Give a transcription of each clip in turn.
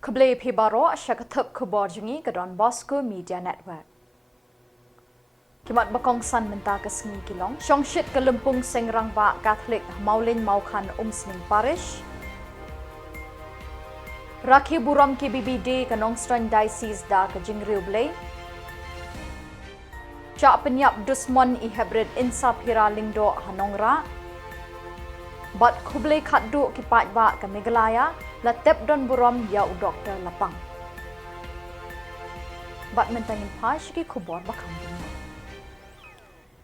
Khubor Phibaro Shakathuk Khuborjylla ke donbosco Media Network. Kimat bakong san menta ke sengi kilong, Shongshit ke lempung sengrang ba Catholic Maulin Maukan Sning Parish. Rakhi buram ke BBD ke Nongstron Diocese da ke Jingriu Blay. Cak penyap dusmon I hybrid insap hira lingdo hanongra. Bat Khubor khaddu ki pat ba ke Meghalaya la tep don buram ya doktor lapang. Bat mentangin pas ki Khubor bakam dunia.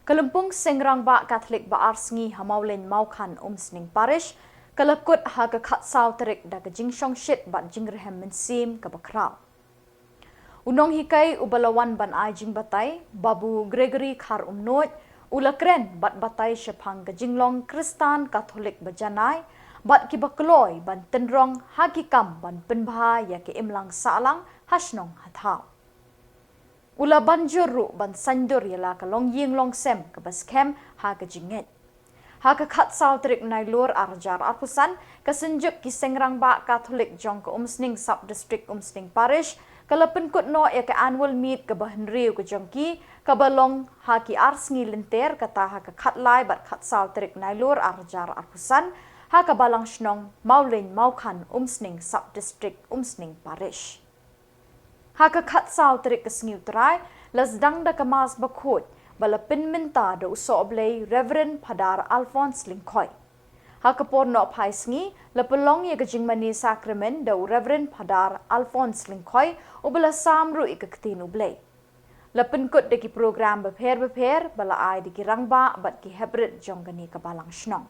Kelempung sengrang ba Catholic ba arsngi hamaulin Maukan Sning Parish kalakut ha ke khatsau terik da ke jingshong shit bat jingrehem mensim ke bakrau. Unong hikai ubalawan ban ai jing batai babu Gregory khar umnot ulakren bat batai shepang ke jinglong Kristan Katolik bajanai bat ki bakloi ban tenrong hakikam ban penbha ya ke imlang salang hasnong hathau. Ula banjur ru ban sandur yala ka long ying long sem ke baskem ha ke jinget. Ha ke khatsau trik Nailur arjar arpusan ke senjuk ki sengrang ba Katolik jong ke Sning sub district Sning Parish kala penkut no ya ke annual meet ke bahenriu ke jongki ke balong ha ki arsngi lenter kata ha ke khatlai bat khatsau trik Nailur arjar arpusan ha ke balang shnong maulin Maukan Sning sub district Sning Parish. Ha ke khatsau trik ke sengiu terai lasdang da kemas bakhut bala pinminta da usoblei Reverend Padar Alphonse Lingkoi. Ha ke porno pai sengi la pelong ya ke jingmani sakramen da Reverend Padar Alphonse Lingkoi ubala samru I ke ketin ublei. La penkut da ki program beper bala ai di ki rangba bat ki hybrid jonggani ke balang shnong.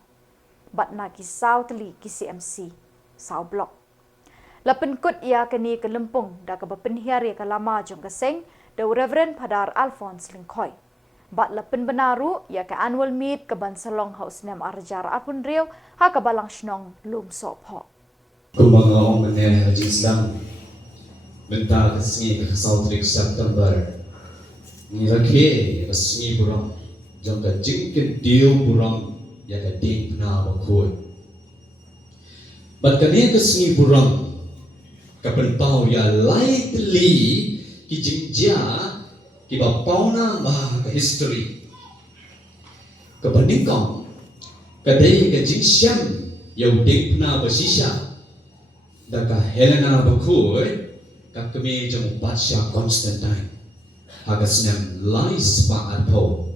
Bat na ki sautli ki CMC sau blok. La penkut ia kini ke lempung da ke bepenhiari ke lama jong ke seng da Reverend Padar Alphonse Lingkoi. Bat la penbenaru ia ke annual meet ke Bansalong House Nem Arjar Apun Rio ha ke balang shnong lum sop ho. Kumangong menem Islam benta ke sengi ke sautrik September ni rakhe ke sengi buram jong ke jing ke dio buram ya ke ding na bakoi. Bat kani ke sengi buram kapan pau ya lightly ki jingja ki ba pauna ma ka history kabanding kong kadai ka jingsam ya ding na ba shisha da ka Helena ba khoi ka kami jong Badsha Constantine hagasnem lais pa atpo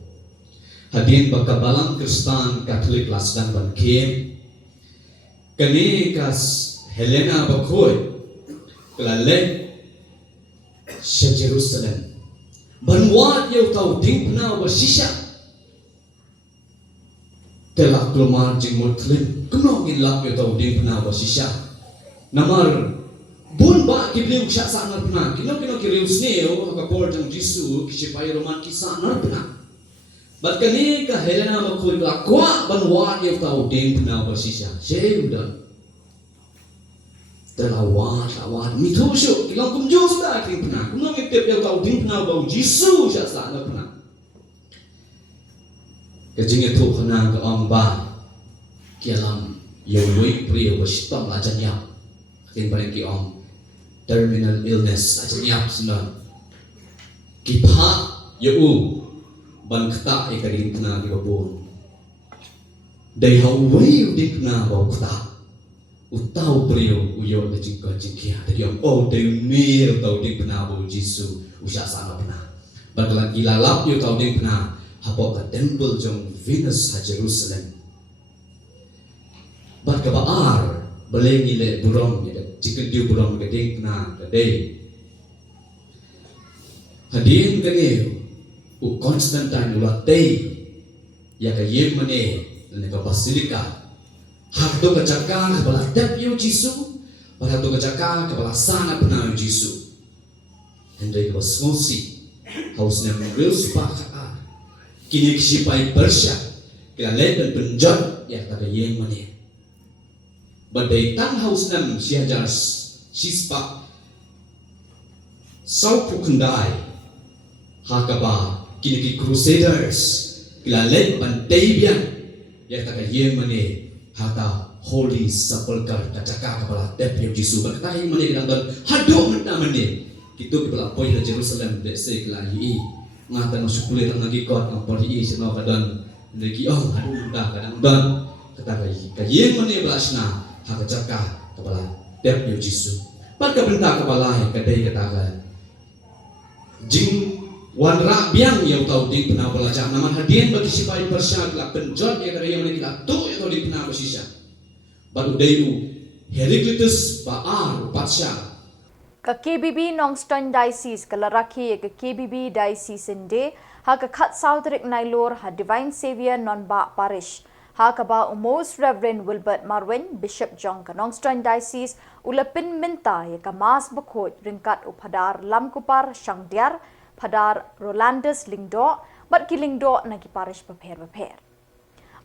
hadin ba kabalang Kristan Katolik lasdan ban kem kani kas Helena ba khoi Kelalen Syekh Jerusalem Banwat yang tahu dingpna bersisa Telak kelumar jingmut klim Kenongin lak yang tahu dingpna bersisa Namar Bun ba kibli uksak sanar pena Kino kiriu sneo Kapor jang jisu Kisipai roman kisah nar pena Bat kani ka Helena makui Lakwa banwat yang tahu dingpna bersisa Syekh udah Lawat mitu syuk ilang kumjo sudah kring pernah kumno ngitip yang kau ding pernah bau jisu sya sana pernah kejing itu kena ke ba kialam yang wei pria wastam ajan yap kin paling ki terminal illness ajan yap sudah kipa yu ban khata ikarin pernah di babon dai hau wei ding pernah bau khata utau beliau uyo de jingka jingkia dari de ni utau ding pena bu Jisu usah sana pena bagalan ilalap yo tau ding pena hapo ka temple jong Venus ha Jerusalem bat ka baar belengi le burong ni jiken diu burong ke ding pena ke dei hadin ke ni u Constantine ulatei ya ka yemane ne ka basilika hak tu kecakar kepala tep yu Jisu, pada tu kecakar kepala sana pernah Jisu. Hendai kau sengosi, hausnya mengambil sepakat. Kini kisipai bersyak, kira lebar penjat yang tak yang mana. Badai tang hausnya siajar sispak, saupu kendai, hakaba kini crusaders, kira lebar teibian yang tak yang mana. Hata holy sapulkar kacaka kepala dep Yesus berkata yang mana dan haduk mentah meni gitu kepala poin dari Jerusalem dek sekelahi ngatan sukulir lagi kot ampor hi seno kadan lagi haduk mentah kadang dan kata lagi kayen mana belasna hakacaka kepala dep Yesus pada benda kepala kadai kata jing wan rak biang yang tahu di pernah belajar nama hadian bagi sipai persyarat lah penjot yang kada yang kita tu yang tahu di pernah bersisa baru dayu Heraclitus baar patsya ka KBB Nongstoin Diocese ka laraki ka KBB Diocese inde ha ka khat Southrick Nailur ha Divine Savior non-ba parish ha ka ba Most Reverend Wilbert Marwin Bishop John ka Nongstoin Diocese ulapin minta ya ka mas bakhoj ringkat upadar lamkupar shangdiar padar Rolandus Lingdo bat ki Lingdo na ki parish bapher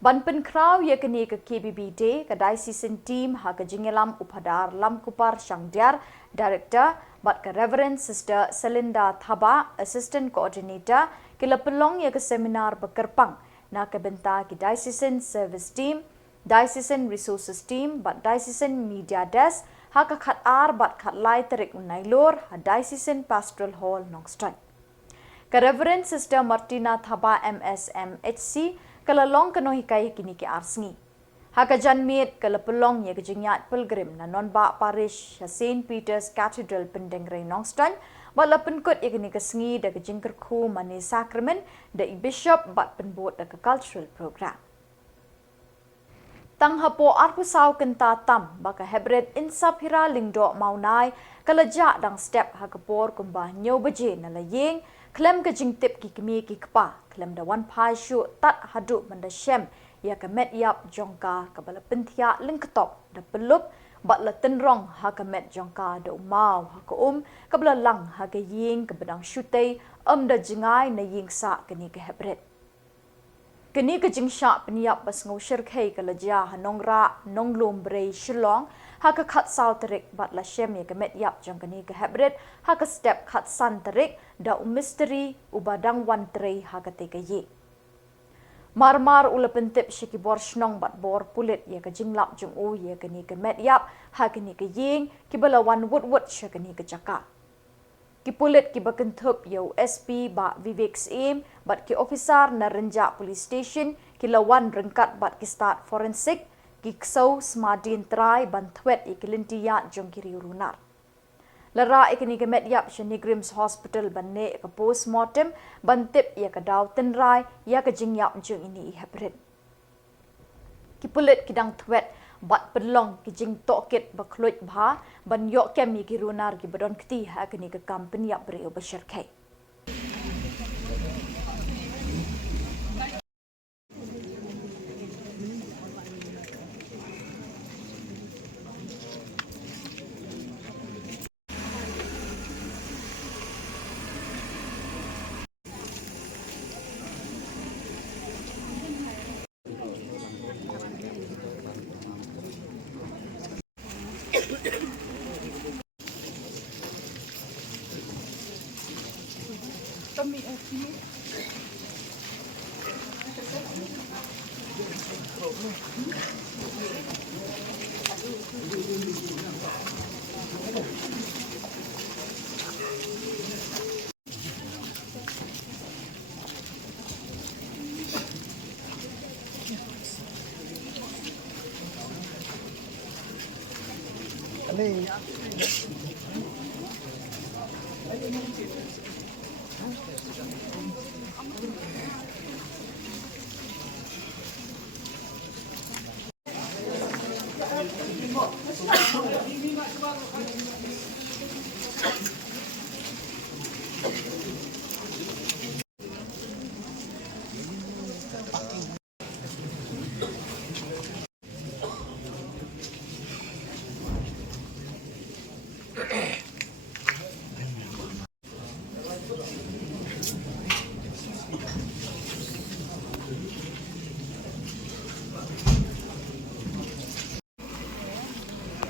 Banpen kraw ya kini ke KBB Day ke diocesan team ha ke jingelam upadar lamkupar shangdiar director bat ke Reverend Sister Selinda Thaba assistant coordinator ke lepelong ya ke seminar bekerpang na ke benta ki diocesan service team diocesan resources team bat diocesan media desk ha ke khat ar bat khat lai terik Nailur ha diocesan pastoral hall Nongstoin ke Reverend Sister Martina Thaba MSMHC kalalong kano hikay kini ki arsngi. Haka janmit kalapulong ya kejengyat pilgrim na non-ba parish sa St. Peter's Cathedral Pendengray Nongstoin wala penkut ya kini kesngi da kejengkerku mani sakramen da i-bishop bat penbot da ke cultural program. Tang hapo arpusaw kenta tam baka hebred insap hira lingdo maunay kalajak dang step hakapor kumbah nyo baje na laying klem kejingtip ki kemi ki kpa klem da wan pai shu tat hadu manda shem ya ka met yap jongka ka bala pentia lingketop da pelup bat la tenrong ha ka met jongka da umau ha ka ka bala lang ha ka ying ka bedang shutei da jingai na ying sa kani ka hebred kini ka jingsha peniap bas ngau shirkhei ka lajia ha nongra nonglum brei Shillong ha ka khat sau terik bat la shem ya ka met yap jong kani ka hebred ha ka step khat san terik da mystery ubadang wan trei ha ka te ka ye marmar ula pentip shiki bor shnong bat bor pulit ya ka jinglap jong u ya kani ka met yap ha kani ka ying ki bala wan wut sha kani ka jaka ki pulit ki bakentup yo SP ba Vivek's aim bat ki officer na renja police station ki lawan rengkat bat ki start forensic ki ksau smadin try ban thwet ikilintiya jong kiri runar lara ikini ke met yap Shanigrims hospital ban ne ka postmortem ban tip ya ka daw tenrai ya ka jingyap jong ini i hebred ki pulit ki dang thwet bat pelong ki jing tokit bakloit bha ban yok kem ki runar ki badon kti ha kini ke company ap bre obashar khai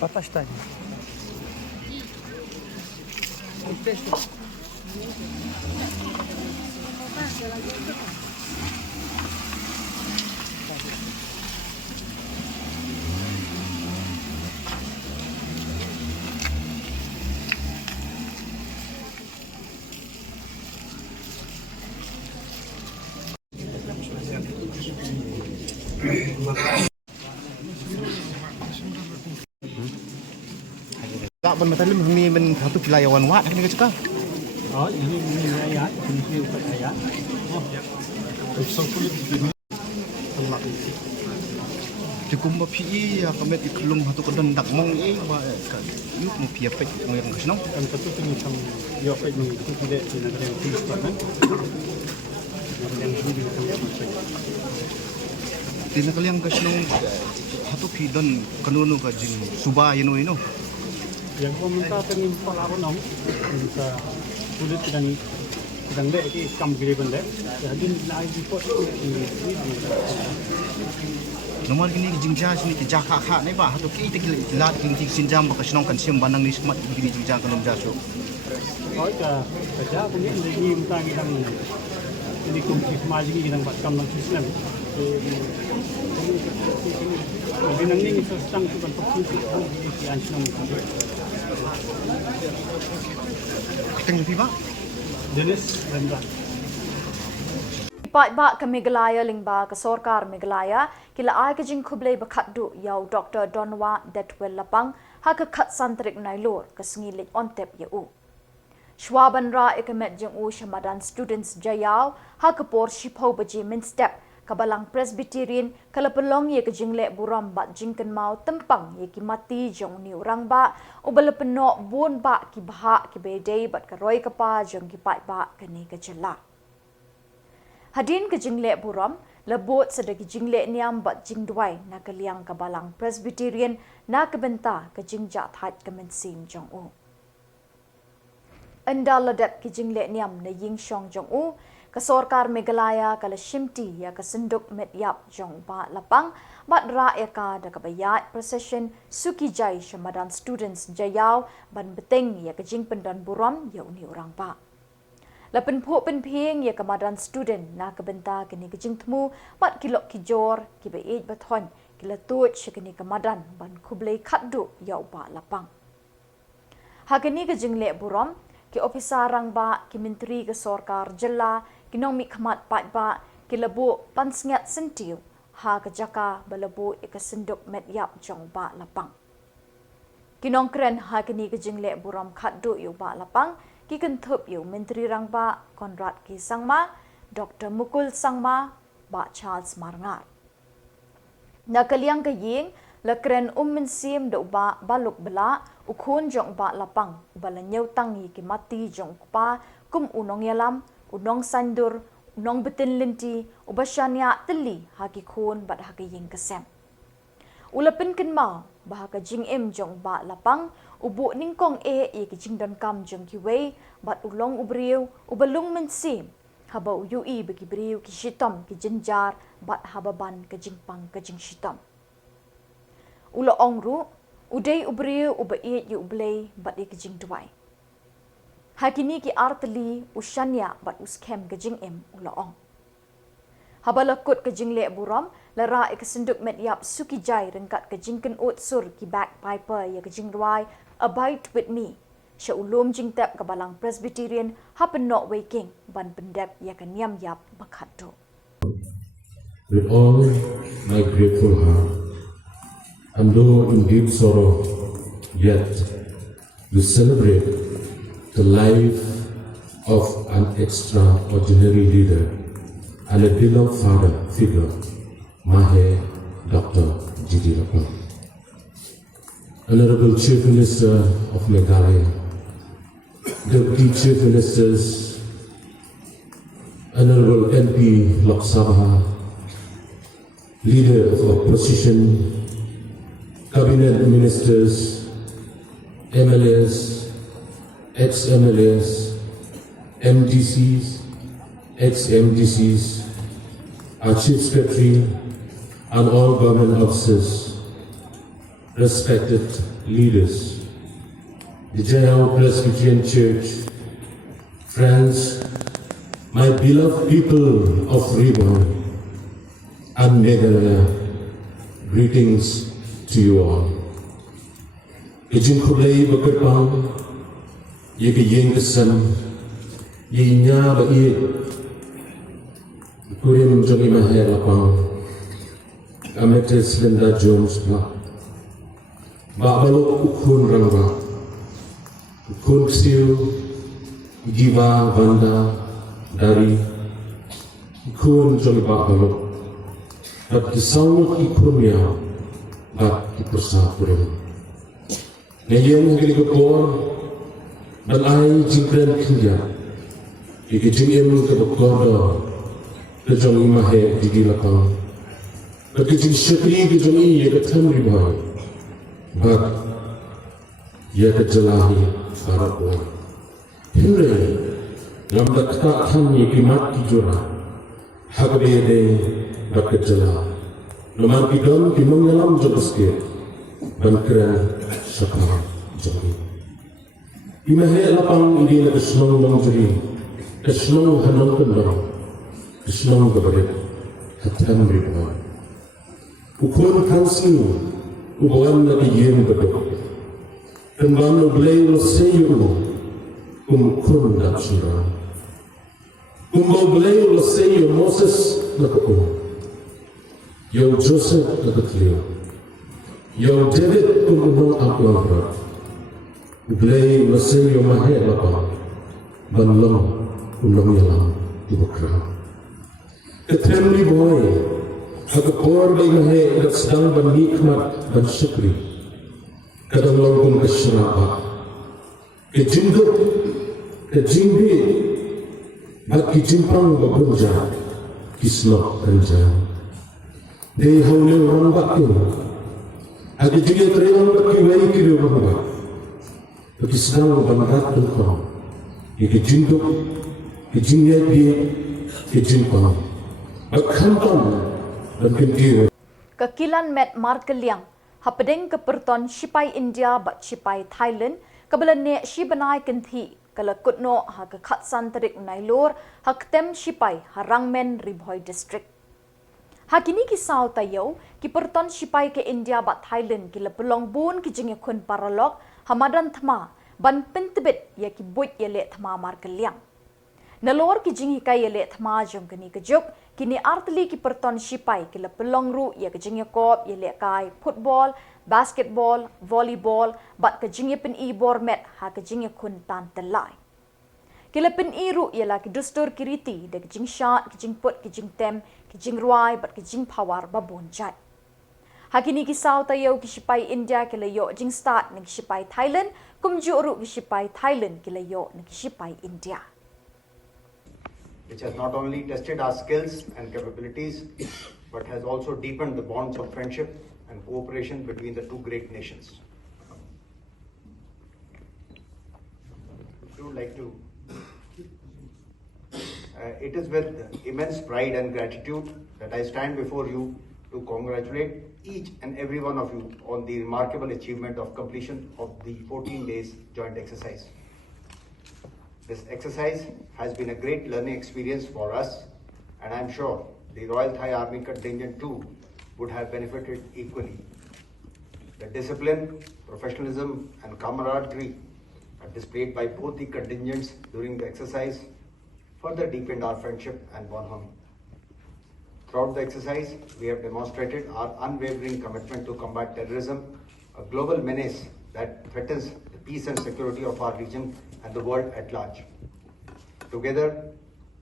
Patas tadi. Tak ban matalim ni men satu kilayawan wat ni cakap. Oh, ini ayat, ini ayat. So kulit Allah. Cukup PE ya kami iklum satu kedan dak mong ba yuk mu pia pek ngoyang kasno. Kan satu tinggi sam yo pek ni tidak di negara yang tulis kan. Yang ini Tina kaliang kasno satu pidan kanunu ka jing suba yeno ino. yang pemerintah tengin pelawan om bisa kulit sedang dek ki kam gire bende jadi naik report ini Nomor gini jingja sini ki jaka kha ne ba satu ki tik lat king tik sinjam ba kasno kan sim banang ni smat gini jingja kanum jaso. oh ka kerja punya ini minta kita ini komisi semaju kita buat kam sistem Lebih nang ni sedang tu kan fokus di anjung. Teng lebih ba? Jenis rendah. Ba ke Meghalaya lingba ke Sorkar Meghalaya kila ai ke jing khublei bakhatdu yau Dr. Donwa Detwel lapang ha ke khat santrik Nailur ke sengilit ontep yau. Shwaban ra ikemet jing u shamadan students jayau ha ke por shipho baji min step kabalang Presbyterian kalapelong ye ke jingle buram bat jingken mau tempang ye ki mati jong ni orang ba ubalepenok bun ba ki baha ki bedei bat karoi kapa jong ki pai ba ke ni ke Jylla. Hadin ke jingle buram lebut sedagi jingle niam bat jingdwai na kaliang kabalang Presbyterian na kebenta ke jingja that ke mensim jong u. Anda ladap ki jingle niam na ying shong jong u ke Sorkar Meghalaya kala shimti ya ke senduk met yap jong ba lapang bat ra ya ka da kabayat procession suki jai shamadan students jayau ban beteng ya ke jing pendan buram ya uni orang ba lapen phu pen phing ya ke madan student na ke benta ke ni ke jing tmu bat kilok kijor ki be ej bathon kila tut shi ke ni ke madan ban khublei khatdu ya ba lapang ha ke ni ke jing le buram ki officer rang ba ki menteri ke Sorkar Jylla kinong mi khamat pat ba ki labu pansngat sentiu ha ke jaka balabu ik senduk met yap jong ba lapang kinong kren ha ke ni ke jingle buram khatdu yu ba lapang ki kan thup yu menteri rang ba Konrad ki sangma Dr. Mukul sangma ba Charles Marngat na kaliang ke ying la kren mensim do ba baluk bela ukhun jong ba lapang bala nyau tangi ki mati jong pa kum unong yalam unong sandur unong betin linti ubashanya teli haki khun bat haki ying kesem ulapin ken ma bah ka jing em jong ba lapang ubu ningkong e ki jing dan kam jong ki wei bat ulong ubriu ubalung mensim haba ui bagi briu ki shitom ki jinjar bat hababan ka jingpang ka jing shitom ulo ongru udai ubriu ubai yu ublei bat ki jing duai hakini ki artli ushanya bat uskem ke jing em uloong habalakut ke jing le buram lara ek senduk met yap suki jai rengkat ke jingken ut sur ki bagpiper ya ke jing duai abide with me sha ulum jing tap ke balang Presbyterian happen not waking ban pendep ya ke niam yap bakhatdo with all my grateful heart and though in deep sorrow yet we celebrate the life of an extraordinary leader and a beloved father figure, Mahe Dr. Jylla. Honorable Chief Minister of Meghalaya, Deputy Chief Ministers, Honorable MP Lok Sabha, Leader of Opposition, Cabinet Ministers, MLAs, ex-MLAs, MDCs, ex-MDCs, our Chief Secretary, and all government officers, respected leaders, the General Presbyterian Church, friends, my beloved people of Khubor and Meghalaya, greetings to you all. Ijin khublei bakatpang ye ke yeng kesam ye nya ba ye kurim jongi mahe lapang ametes lenda jones ba balok ukhun rangba Kun siu, Jiwa, Vanda, Dari, Kun Joliba Balok, Bat Kisau Ikunya, Bat Kipusapurim. Ngayon Hagili Khubor, Balai Jingkran Kenya, Ikijingim Kabakodo, Kajong Imahe Digilapang, Kakijing Shakri Kajong Iya Katamri Boy, Bat Yakajalahi Farabwa. Himre, Lamdak Kami Kimat Kijura, Hagabede Bakajala, Lamar Kidon Kimangalam Jobaske, Bankran Shakar Jogi. Imahe lapang hindi na Shillong ng Jylla, Shillong Hanong Kundang, Shillong Gabarit, Hatam Ribuan. Ukun Khasinews, Ubuan na Iyem Badok. Kembang Ublay lo Sayo Kun na Shira. Ublay lo Sayo Moses na Kako. Yo Joseph na Katliyo. Yo David Unong Akwabra. Ublay masih yo mahal apa, banlang ulang yalang ibukra. Ketemli boy, agakor bay mahal sedang bernikmat dan syukri. Kadang langkung kesyaraba, kejinggup, kejingbi, bat kejimpang babunja, kislok kanjang. Day hawle orang bakin, agi juga terang bakiwai kiri orang bak. Bagi sedang bangkat engkau, ikijinduk, ikijingyagi, ikijimpang, aghantam dan kentira. Kekilan met markeliang, hapedeng keperton Shipai India bat Shipai Thailand, kebelan Shibanai kenti, kalakutno ha kekatsan terik Nailur, haktem Shipai harangmen Ribhoi district. Hakini kisau tayo, kiperton Shipai ke India bat Thailand kila pelong bun kijingekun paralog, hamadan thma ban pentebet ya ki buit ya le thma markeliang. Nalor ki jing hikai ya le thma jong kini kejuk kini artli ki perton Shipai kila pelong ru ya ke jing kop ya le kai football, basketball, volleyball bat ke jing pen i bor met ha ke jing kun tan telai. Kila pen i ru ya la ki dustur kiriti de ke jing shot ki jing put ki jing tem ki jing ruai bat ki jing power babon jai. Hakini kisau tayo ki Shipai India kilayo jing start ng Shipai Thailand kumjuru ki Shipai Thailand kilayo ng Shipai India. Which has not only tested our skills and capabilities, but has also deepened the bonds of friendship and cooperation between the two great nations. I would like to. It is with immense pride and gratitude that I stand before you to congratulate each and every one of you on the remarkable achievement of completion of the 14 days joint exercise. This exercise has been a great learning experience for us, and I'm sure the Royal Thai Army contingent too would have benefited equally. The discipline, professionalism and camaraderie displayed by both the contingents during the exercise further deepened our friendship and bond. Throughout the exercise, we have demonstrated our unwavering commitment to combat terrorism, a global menace that threatens the peace and security of our region and the world at large. Together,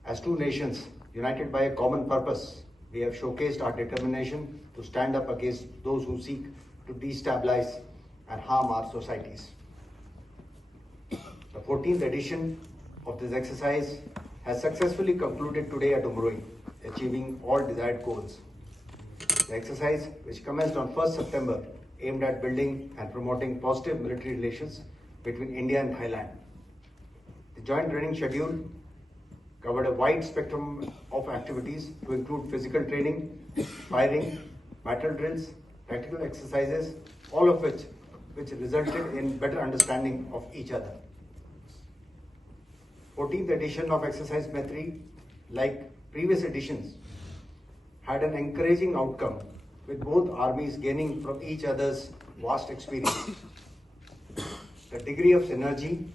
as two nations united by a common purpose, we have showcased our determination to stand up against those who seek to destabilize and harm our societies. The 14th edition of this exercise has successfully concluded today at Umroi, achieving all desired goals. The exercise, which commenced on 1st September, aimed at building and promoting positive military relations between India and Thailand. The joint training schedule covered a wide spectrum of activities to include physical training, firing, battle drills, tactical exercises, all of which resulted in better understanding of each other. 14th edition of Exercise Maitri, like previous editions, had an encouraging outcome, with both armies gaining from each other's vast experience. The degree of synergy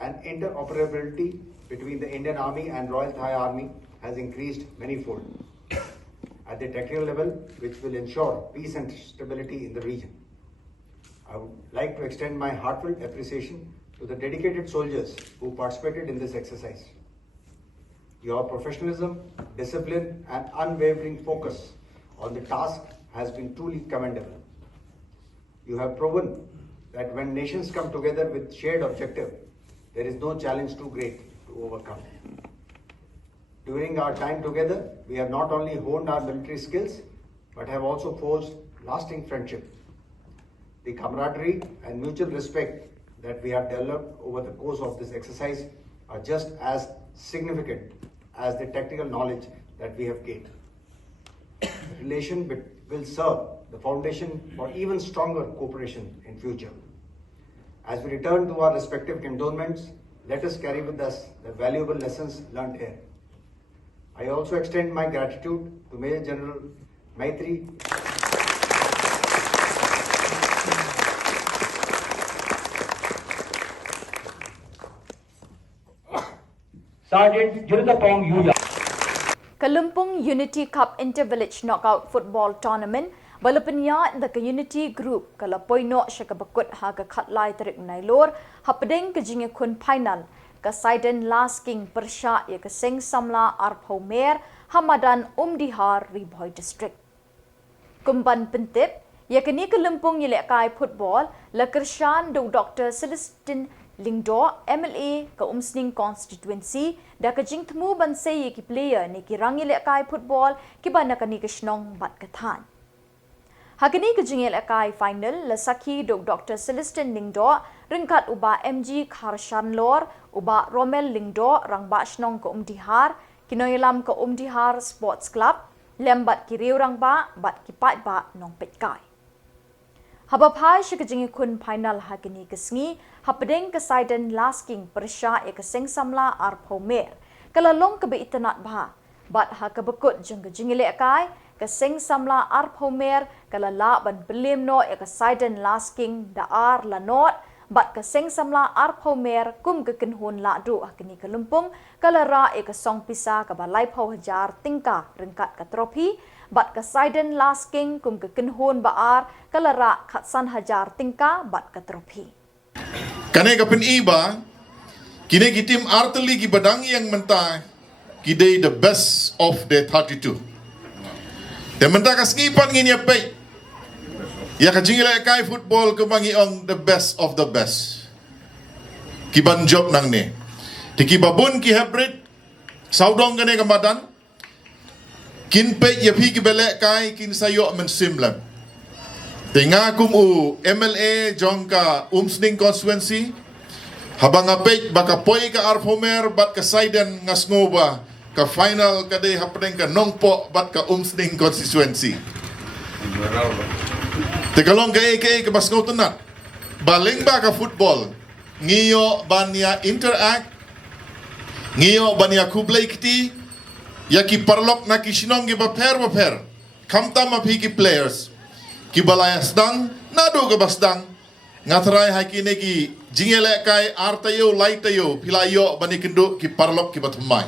and interoperability between the Indian Army and Royal Thai Army has increased manifold at the tactical level, which will ensure peace and stability in the region. I would like to extend my heartfelt appreciation to the dedicated soldiers who participated in this exercise. Your professionalism, discipline, and unwavering focus on the task has been truly commendable. You have proven that when nations come together with shared objective, there is no challenge too great to overcome. During our time together, we have not only honed our military skills, but have also forged lasting friendship. The camaraderie and mutual respect that we have developed over the course of this exercise are just as significant as the technical knowledge that we have gained. The relation will serve the foundation for even stronger cooperation in future. As we return to our respective cantonments, let us carry with us the valuable lessons learned here. I also extend my gratitude to Major General Maitri Sergeant Jylla. Kalumpong Unity Cup Inter-Village Knockout Football Tournament balapanya the Unity Group kalapoino siya kabakut haga katlay tarik Nailur hapadeng kajinge kun final kasaiden last king persya ya kaseng Samla Arpho Mer Hamadan Umdihar Riboy District. Kumban pentip ya kini Kalumpong yelekai football la kersyan do Dr. Celestin Lingdo MLA ke Umsning constituency da kajing temu bansai ki player ni ki rangi lekai football ki bana kani kesnong bat kathan. Hakini kajing lekai final la saki dok Dr. Celestin Lingdo ringkat uba MG Kharshan Lor uba Romel Lingdo rang ba snong ke Umdihar kinoilam ke Umdihar Sports Club lembat ki riu rang ba bat ki pat ba nong petkai. Habapai siya kajing kun final hakini kesngi hapadeng kasaiden last king persya ekaseng Samla Arpho Mer kalalong kabe itanat bah bat ha kabekut jeng kajing lekai kaseng Samla Arpho Mer kalala ban belim no ekasaiden last king daar lanot bat kaseng Samla Arpho Mer kum kekenhun la du hakini Kalumpong kalara ekasong pisa kabalai pau hajar tingka ringkat katropi bat kasaiden last king kum kekenhun baar kalara khatsan hajar tingka bat katropi. Kane kapen iba kine kitim arteli ki badang yang menta kide the best of the 32. Te menta kasngipan ngini apai. Ya kajingila kai football kebangi ong the best of the best. Kiban job nang ne. Tiki babun ki hybrid saudong kane kamadan kin pe ya pi ki belek kai kin sayo men simlam. Tengah kumu MLA jongka Umsning constituency habang apek baka poi ka Arpho Mer bat ka Saiden ngasngoba ka final kade hapdeng ka nongpo bat ka Umsning constituency. Tekalong ka AK ka basngo tunat. Baling ba ka football ngiyo banya interact ngiyo banya kublay kiti yaki parlok na kishinong gi baper kamtam apiki players Kibalaya sedang, nado ke basdang, ngatarai hakine ki jingele kai artayo laitayo pilayo bani kenduk ki parlok ki batumai.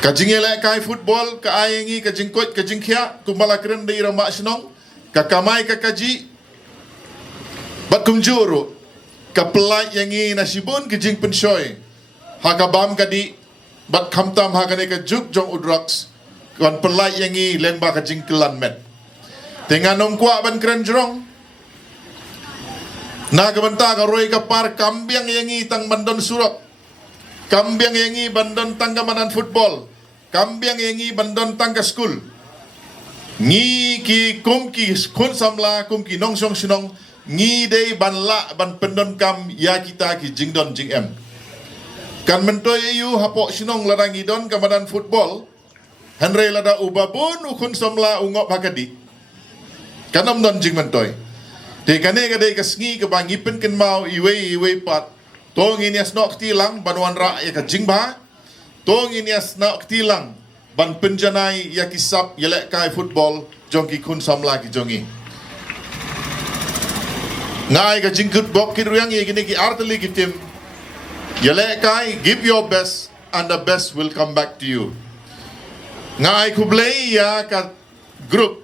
Ka jingele kai football ka ayengi ka jingkot ka jingkia kumbala keren dei rambak senong ka kamai ka kaji bat kumjuru ka pelai yangi nasibun ki jing penshoy hakabam kadi bat kamtam hakane ka juk jong udraks kan pelai yangi lemba ka jingkelan met. Tengah nong kuat ban keren jerong. Na kebenta ka roi ka par kambiang yangi tang bandon surat. Kambiang yangi bandon tang kamanan football. Kambiang yangi bandon tang ka school. Ngi ki kum ki kun Samla kum ki nong song sinong ngi dei ban la ban pendon kam ya kita ki jingdon jing em. Kan mentoy yu hapok sinong larangi don kamanan football. Henry lada ubabun ukun Samla ungop hakadi. Kanam don jing mentoy. Te kane kadai kasngi ke bangi pen ken mau iwe pat. Tong ini as nok tilang banuan ra ya ka jingba. Tong ini as nok tilang ban penjanai ya kisap yelek kai football jongki kun Samla ki jongi. Ngai ka jingkut bok ki ruyang ye gini ki arteli ki tim. Yelek kai give your best and the best will come back to you. Ngai kublei ya ka group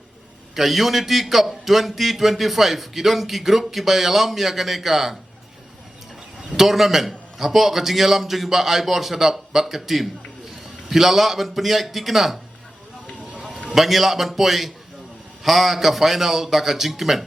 ka Unity Cup 2025 kidon ki group ki bayalam ya kaneka tournament hapo ka jingalam jung ba aibor sadap bat ka team pilala ban peniak tikna bangila ban poi ha ka final da ka jingkemen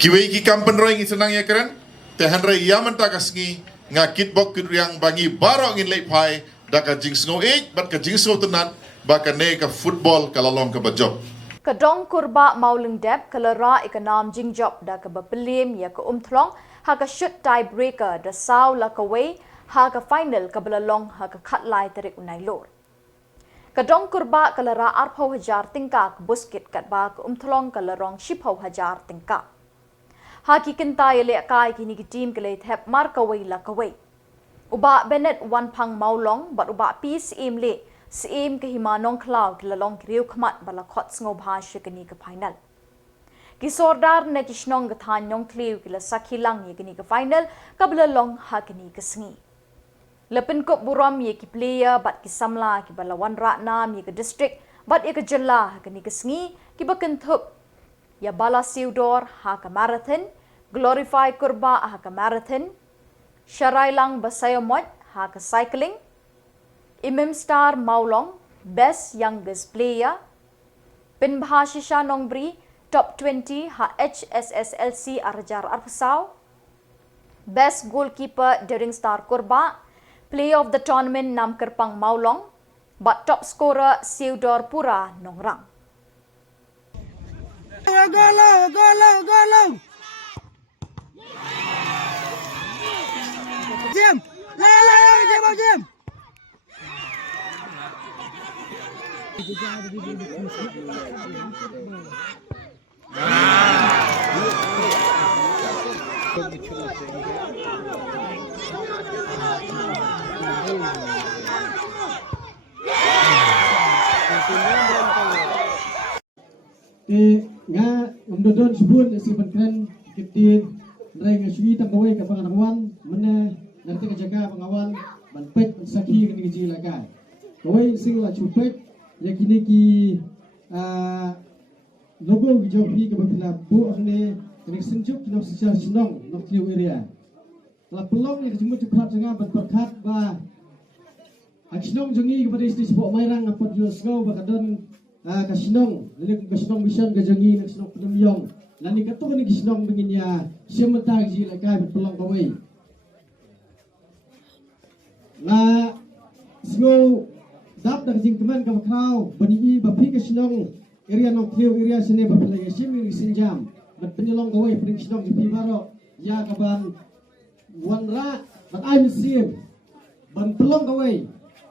kiwei ki kampen roing senang ya keren tehan rai yaman ta kasngi ngakit bok yang bangi barong in lepai da ka jingsngo bat ka jingsngo tenat baka ne ka football kalalong ka bajob Kadong kurba mauling dep kalara ikanam jingjob da ka bapelim ya ka umthlong ha ka shoot tiebreaker da saw la ka way ha ka final ka balalong ha ka khatlai tarik Nailur. Kadong kurba kalara 4,000 tingka ka buskit kat ba ka umthlong kalarong 10,000 tingka. Ha ki kintai le kai kini ki team kale thep mar ka way la ka way. Uba Bennett wan phang maulong bat uba peace im le Sim ke himanong cloud lalong kriu khamat bala khot sngo bhash kini ka final. Kisordar ne kishnong ga than nyong kliu kila sakhilang ye kini ka final kabla long ha kini ka sngi. Lepin kop buram ye ki player bat ki Samla ki bala wan ratnam ye ka district bat ye ka Jylla ha kini ka sngi ki bakan thup ya bala siudor ha ka marathon glorify kurba ha ka marathon sharailang basayomot ha ka cycling Imam Star Maulong, Best Youngest Player, Pinbhashisha Nongbri, Top 20 ha HSSLC Arjar Arpasau, Best Goalkeeper during Star Kurba, Player of the Tournament Nam Kerpang Maulong, but Top Scorer Siudor Pura Nongrang. Go! Jim! Jim! Nga umdodon sebut si pentren ketin rai ngasui tangkawai ke pengawal mana nanti kejaga pengawal banpet sakhi kini Jylla ka kawai sing la chupet ya kini ki logo hijau hi ke bapila bu asne kini senjuk kini secara senang nok tiu area la pelong ni kejumut cepat jangan berkat ba aksinong jangi kepada istri sebab mairang apa jual sengau bakadon kasinong lelek kasinong bisan gajangi nak sinong penemyong lani kato ni kasinong benginya semata Jylla kai berpeluang kawai la sengau dap dak jing keman ka khau bani bapi kasinong area nok tiu area sene bapilai sim ni sinjam bat penyolong kawai pring kasinong di baro ya kaban wanra bat ai mesim ban pelong kawai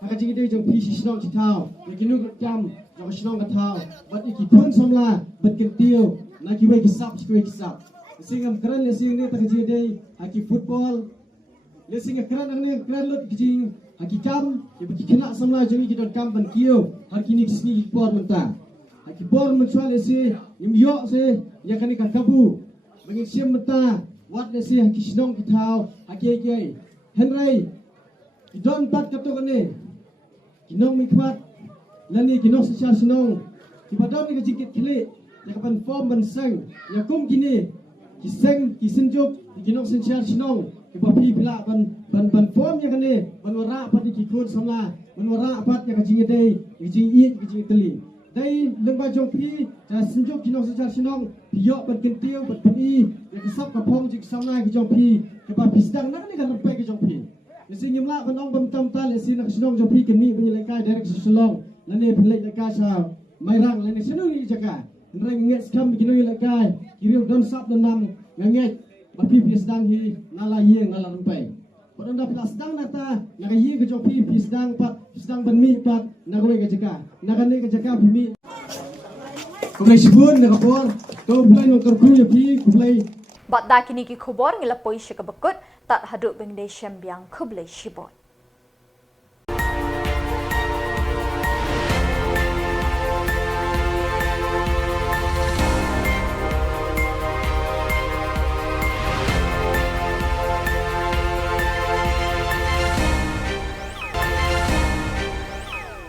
haka jing dei jong pi sinong chitau yakinu jam jong sinong katau bat iki pun Samla bat kentiu na ki wei kisap singam kran le sing ne tak jing dei haki football le sing kran ne kran lot jing haki kam ki baki kena Samla jong ki don kam ban kiu har kini sni por menta haki por mensual le se nimyo se yakani kan kabu bangin sim menta wat le se haki sinong katau haki ai henry ki don pat kato kane kinong mikmat lani kinong secara senang kibadon ni kejikit kili ya kapan form ban sang ya kum kini kiseng kisenjuk kinong secara senang kibapi pila ban form ya kane ban wara pat kikun Samla ban wara pat ya kajing dei kajing teli dai lengba jong pi ja senjuk kinong secara senang piyok ban kentiu ban pi ya kesap kapong jik Samla ki jong pi kibapi sedang nak ni kan rempai ki jong pi Nasi nyemla banong bam tal nasi nak senong jong pi keni penyelai direct Shillong lani pelai lekai sa mairang lani senu ni jaga nrai nget skam bikinoi lekai kiriu don sap don nam nget bapi pi sedang hi nala yeng nala rempai padon da pila sedang nata naga ye ke jong pi sedang pat sedang ban mi pat nagoi ke jaga nagane ke jaga mi kumlai sibun naga por ko play no terku ya pi kumlai Bat da kini ki Khubor ngila poi shika bakut tat haduk bengde shem biang kublai shibot.